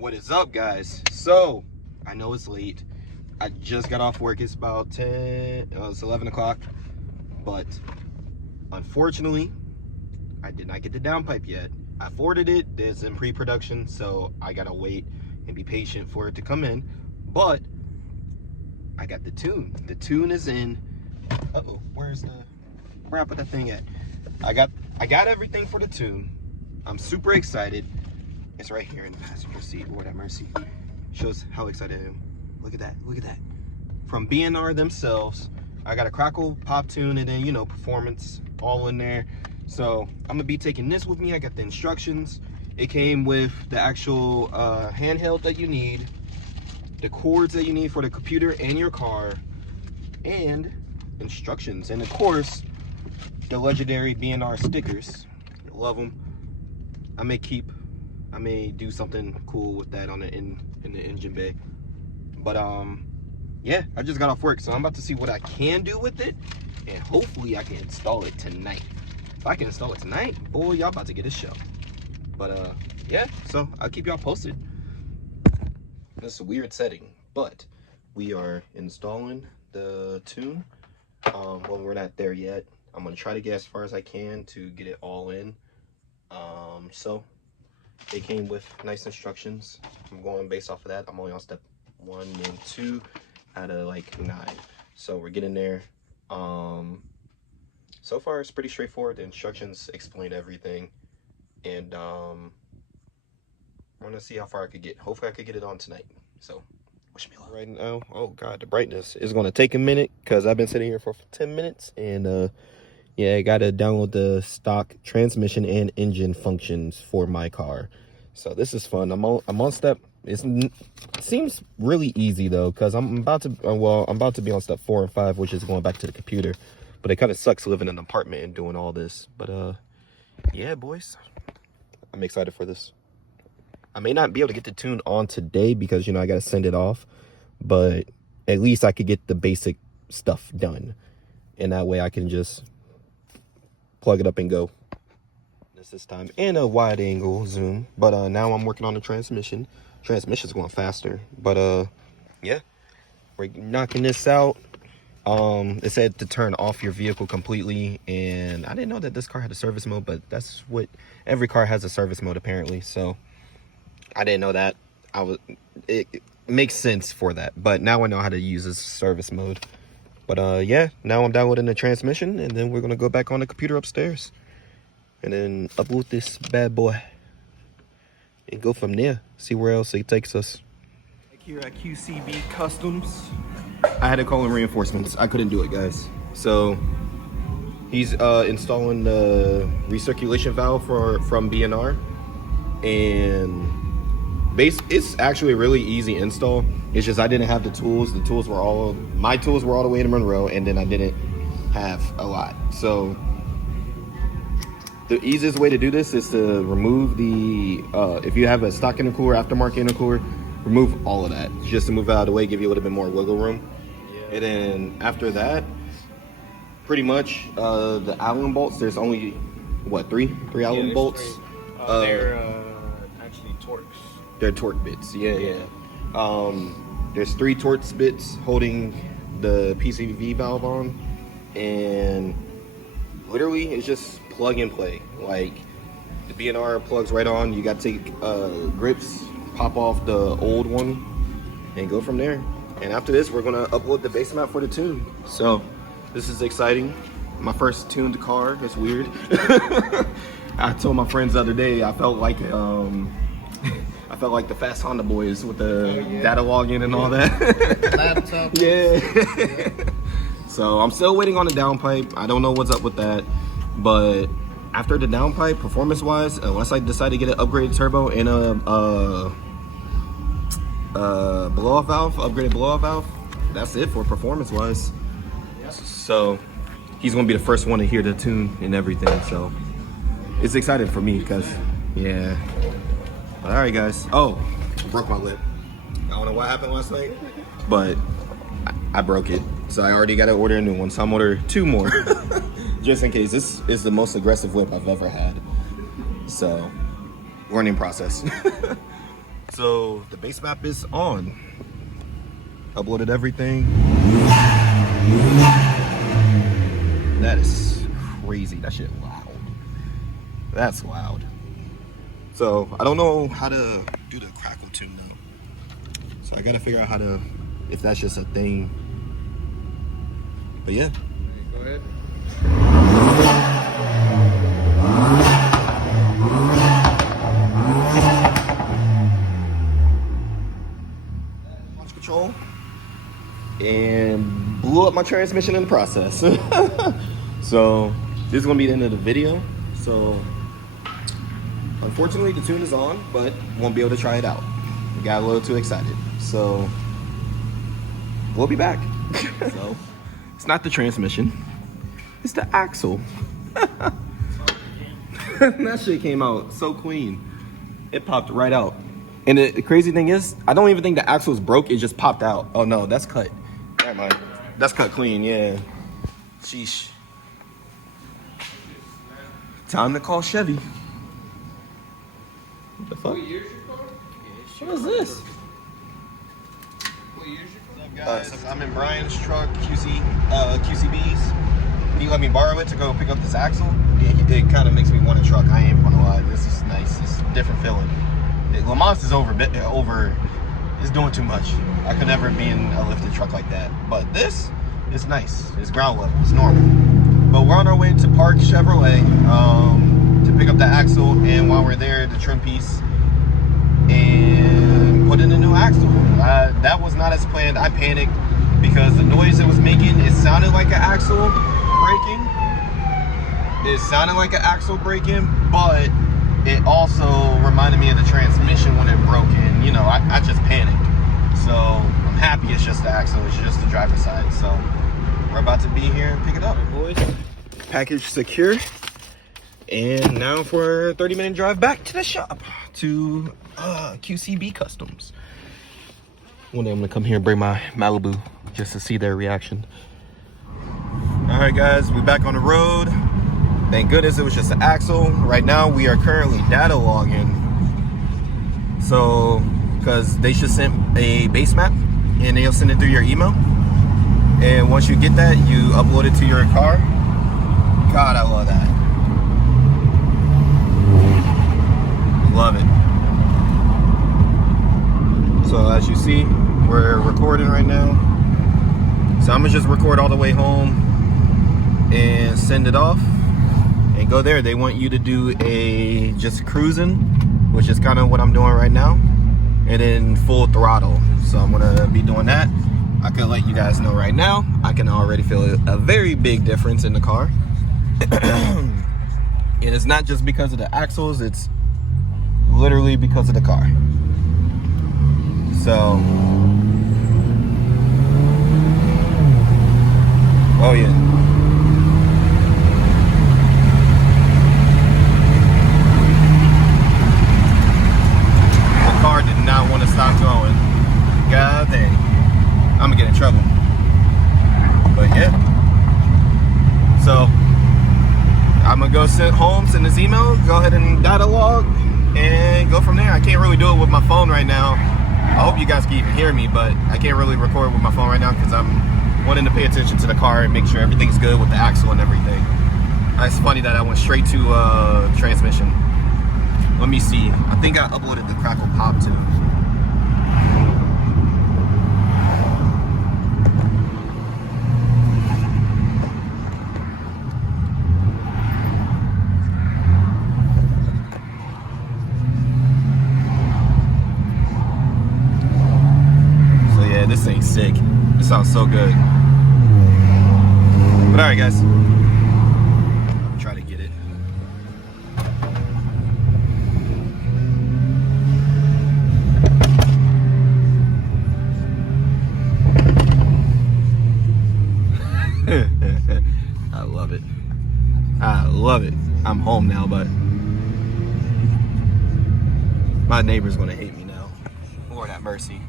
What is up, guys? So I know it's late. I just got off work. It's about it's 11 o'clock, but unfortunately I did not get the downpipe yet. I ordered it. It's in pre-production, so I gotta wait and be patient for it to come in. But I got the tune. The tune is in. Where I put that thing at? I got everything for the tune. I'm super excited. It's right here in the passenger seat. Lord have mercy. Shows how excited I am. Look at that. Look at that. From BNR themselves. I got a crackle pop tune and then, you know, performance all in there. So I'm gonna be taking this with me. I got the instructions. It came with the actual handheld that you need, the cords that you need for the computer and your car, and instructions, and of course the legendary BNR stickers. Love them. I may do something cool with that on the in the engine bay. But yeah, I just got off work, so I'm about to see what I can do with it, and hopefully I can install it tonight. If I can install it tonight, boy, y'all about to get a show. But yeah, so I'll keep y'all posted. This is a weird setting, but we are installing the tune. Well, we're not there yet. I'm gonna try to get as far as I can to get it all in. So they came with nice instructions. I'm going based off of that. I'm only on step 1 and 2 out of like 9. So we're getting there. So far it's pretty straightforward. The instructions explain everything. And I'm gonna see how far I could get. Hopefully I could get it on tonight. So wish me luck. Right now, oh god, the brightness is gonna take a minute because I've been sitting here for 10 minutes and yeah, I gotta download the stock transmission and engine functions for my car. So this is fun. I'm on step. It seems really easy though, because I'm about to be on step 4 and 5, which is going back to the computer. But it kind of sucks living in an apartment and doing all this. But yeah, boys, I'm excited for this. I may not be able to get the tune on today because, you know, I gotta send it off. But at least I could get the basic stuff done, and that way I can just plug it up and go. This time in a wide angle zoom, but now I'm working on the transmission's going faster. But yeah, we're knocking this out. It said to turn off your vehicle completely, and I didn't know that this car had a service mode, but that's what every car has, a service mode apparently. So I didn't know that. It makes sense for that, but now I know how to use this service mode. But yeah, now I'm downloading the transmission, and then we're gonna go back on the computer upstairs and then upload this bad boy and go from there. See where else it takes us. Here at QCB Customs, I had to call in reinforcements. I couldn't do it, guys. So he's installing the recirculation valve from BNR, and it's actually a really easy install. It's just I didn't have the tools. My tools were all the way in Monroe, and then I didn't have a lot. So the easiest way to do this is to remove the, if you have a stock intercooler, aftermarket intercooler, remove all of that. Just to move it out of the way, give you a little bit more wiggle room. Yeah. And then after that, pretty much the Allen bolts, there's only, what, three Allen bolts? They're actually Torx. They're Torx bits, yeah. There's 3 Torx bits holding the PCV valve on, and literally it's just plug and play. Like, the BNR plugs right on. You got to take grips, pop off the old one, and go from there. And after this, we're gonna upload the base map for the tune. So this is exciting. My first tuned car. It's weird. I told my friends the other day I felt like the fast Honda boys with the data login and all that. Laptop. Yeah. So I'm still waiting on the downpipe. I don't know what's up with that. But after the downpipe, performance-wise, unless I decide to get an upgraded turbo and a blow-off valve, upgraded blow-off valve, that's it for performance-wise. Yeah. So he's gonna be the first one to hear the tune and everything. So it's exciting for me because, yeah. All right, guys. Oh, I broke my lip. I don't know what happened last night, but I broke it. So I already got to order a new one. So I'm ordering 2 more. Just in case. This is the most aggressive whip I've ever had. So, learning process. So the base map is on. Uploaded everything. That is crazy. That shit loud. That's loud. So I don't know how to do the crackle tune though. So I gotta figure out how to, if that's just a thing. But yeah. Go ahead. Launch control. And blew up my transmission in the process. So this is gonna be the end of the video. So unfortunately the tune is on, but won't be able to try it out. We got a little too excited. So we'll be back. So it's not the transmission, it's the axle. That shit came out so clean. It popped right out. And the crazy thing is, I don't even think the axle is broke, it just popped out. Oh no, that's cut. Never mind. That's cut clean, yeah. Sheesh. Time to call Chevy. What the fuck? What year's your car? What is this? What year's your car? So I'm in Brian's truck, QCB's. He let me borrow it to go pick up this axle. It kind of makes me want a truck. I ain't gonna lie. This is nice. It's a different feeling. Lamont is over. It's doing too much. I could never be in a lifted truck like that. But this is nice. It's ground level. It's normal. But we're on our way to Park Chevrolet to pick up the axle, and while we're there, the trim piece and put in a new axle. That was not as planned. I panicked because the noise it was making, it sounded like an axle braking. It sounded like an axle braking, but it also reminded me of the transmission when it broke in. You know, I just panicked. So I'm happy it's just the axle, it's just the driver's side. So we're about to be here and pick it up. Boys, package secure. And now for a 30-minute drive back to the shop to QCB Customs. One day I'm gonna come here and bring my Malibu just to see their reaction. All right, guys, we're back on the road. Thank goodness it was just an axle. Right now we are currently data logging. So, because they should send a base map and they'll send it through your email. And once you get that, you upload it to your car. God, I love that. Love it. So as you see, we're recording right now. So I'm gonna just record all the way home and send it off and go there. They want you to do a just cruising, which is kind of what I'm doing right now, and then full throttle. So I'm gonna be doing that. I can let you guys know right now, I can already feel a very big difference in the car. And it's not just because of the axles, it's literally because of the car. So, oh yeah. The car did not want to stop going. God dang. I'm gonna get in trouble. But yeah. So, I'm gonna go sit home, send this email, go ahead and data log, and go from there. I can't really do it with my phone right now. I hope you guys can even hear me, but I can't really record with my phone right now because I'm wanting to pay attention to the car and make sure everything's good with the axle and everything. It's funny that I went straight to transmission. Let me see. I think I uploaded the crackle pop too. This thing's sick. It sounds so good. But alright guys, I'm trying to get it. I love it. I love it. I'm home now, but my neighbor's gonna hate me now. Lord have mercy.